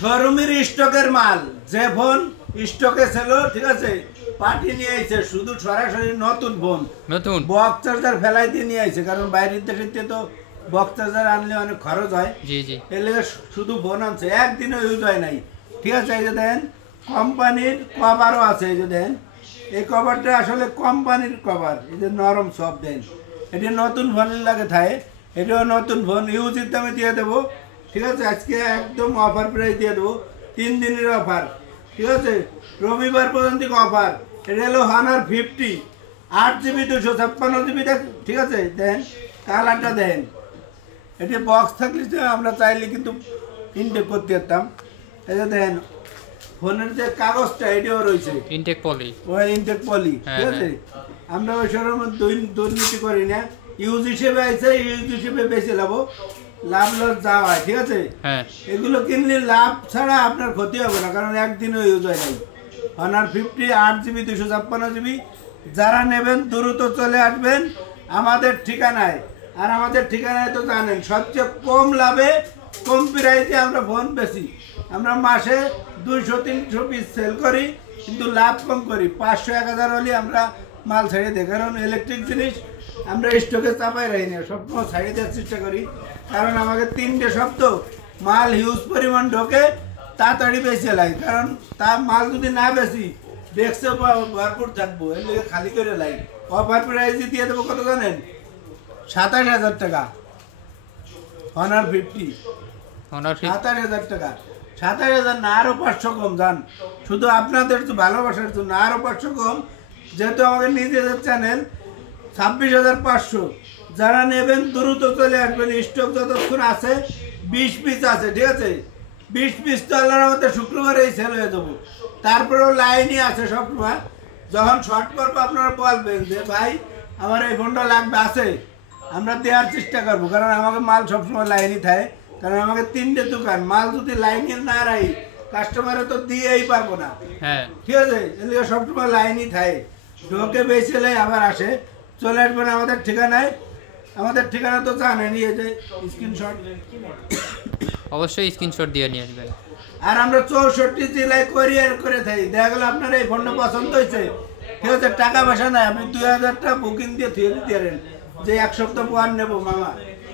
শোরুমের স্টকের মাল যে ফোন স্টকে ছিল ঠিক আছে পার্টি নিয়ে আইছে শুধু সরাসরি নতুন ফোন নতুন বক্স চার্জার ফেলাই দিয়ে নিয়ে আইছে কারণ বাইরের দেশে তো বক্স চার্জার আনলে অনেক খরচ হয় জি জি এর লেগে শুধু ফোন আনছে একদিনও ইউজ হয় নাই ঠিক আছে এই যে দেন কোম্পানির কভারও আছে এই যে দেন এই কভারটা আসলে কোম্পানির কভার এই যে নরম সব দেন এটা নতুন ফোনের লাগে থাকে এটাও নতুন ফোন ইউজের দামে দিয়ে দেবো ঠিক আছে আজকে একদম অফার প্রাইস দিয়ে দেবো 3 দিনের অফার ঠিক আছে রবিবার পর্যন্ত অফার এটা হলো Honor 50 8GB 256GB ঠিক আছে দেন কালারটা দেন এটা বক্স থাকলে আমরা চাইলে কিন্তু ইনটেক করতে পারতাম এই যে দেন ফোনের যে কাগজটা এটাও রয়েছে ইনটেক পলি ওই ইনটেক পলি ঠিক আছে আমরা ওই শোরুম দুর্নীতি করি না ইউজ হিসেবে আছে ইউজ হিসেবে বেশি লাভ লস যা হয় ঠিক আছে হ্যাঁ এগুলো কিনলে লাভ ছাড়া আপনার ক্ষতি হবে না কারণ একদিনও ইউজ হয় নাই Honor 50 8GB 256GB যারা নেবেন দ্রুত চলে আসবেন আমাদের ঠিকানায় আর আমাদের ঠিকানায় তো জানেন সবচেয়ে কম লাভে কম প্রাইসে আমরা ফোন বেশি আমরা মাসে 200-300 পিস সেল করি কিন্তু লাভ কম করি 500-1000 হলে আমরা মাল ছেড়ে দিই কারণ ইলেকট্রিক জিনিস আমরা স্টকে চাপাই রাখি না সবসময় ছাড়িয়ে দেওয়ার চেষ্টা করি কারণ আমাকে 3টে সপ্তাহ মাল হিউজ পরিমাণ ঢোকে তাড়াতাড়ি বেশি লাগে কারণ তা মাল যদি না বেশি ডেস্কে ভরপুর থাকবো এর লিগে খালি করে লাগে অফার প্রাইস দিয়ে দেবো কত জানেন 27000 টাকা Honor 50 27000 টাকা 27000 না আরো 500 কম জান শুধু আপনাদের তো ভালোবাসার জন্য আরো 500 কম যেহেতু আমাদের নিজেদের চ্যানেল 26500 যারা নেবেন দ্রুত চলে আসবেন স্টক যতক্ষণ আছে 20 পিস আছে ঠিক আছে 20 পিস তো আল্লাহর মধ্যে শুক্রবারেই সেল হয়ে যাবো তারপরেও লাইনই আছে সবসময় যখন শর্ট করবো আপনারা বলবেন যে ভাই আমার এই ফোনটা লাগবে আছে আমরা দেওয়ার চেষ্টা করবো কারণ আমাকে মাল সবসময় লাইনই থাকে কারণ আমাকে 3টে দোকান মাল যদি লাইনে না রাখি কাস্টমারে তো দিয়েই পারবো না হ্যাঁ ঠিক আছে এগুলো সবসময় লাইনই থাকে ঢোকে বেচলে আবার আসে চলে আসবেন আমাদের ঠিকানায় আমাদের ঠিকানা তো জানেন এই যে স্ক্রিনশট অবশ্যই স্ক্রিনশট দিয়ে নিয়ে আসবেন আর আমরা 64 জেলায় কোরিয়ার করে থাকি দেখা গেল আপনার এই ফোনটা পছন্দ হয়েছে ঠিক আছে টাকা পয়সা নাই আপনি 2000 টাকা বুকিং দিয়ে থিয়ে দিতে পারেন যে 1 সপ্তাহ পর নেবো মামা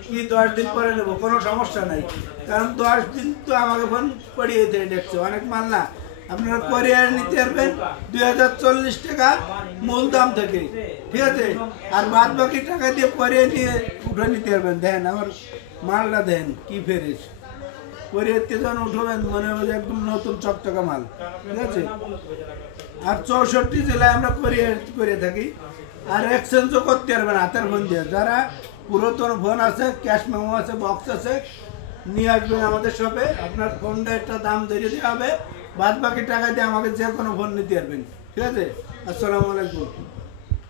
কি 10 দিন পরে নেবো কোনো সমস্যা নাই কারণ 10 দিন তো আমাকে ফোন পড়িয়ে দিয়ে দেখছে অনেক মাল না আপনারা কোরিয়ার নিতে পারবেন 2040 টাকা মূল দাম থেকে ঠিক আছে আর বাদ বাকি টাকা দিয়ে কোরিয়া নিয়ে উঠে নিতে পারবেন দেন আমার মালটা দেন কি ফেরিস কোরিয়াতে যখন উঠবেন মনে হবে একদম নতুন চকচকা মাল ঠিক আছে আর 64 জেলায় আমরা কোরিয়ার করে থাকি আর এক্সচেঞ্জও করতে পারবেন হাতের ফোন দিয়ে যারা পুরাতন ফোন আছে ক্যাশ মেমো আছে বক্স আছে নিয়ে আসবেন আমাদের শপে আপনার ফোনটা একটা দাম ধরিয়ে দেওয়া হবে বাদ বাকি টাকা দিয়ে আমাকে যে কোনো ফোন নিতে পারবেন ঠিক আছে আসসালামু আলাইকুম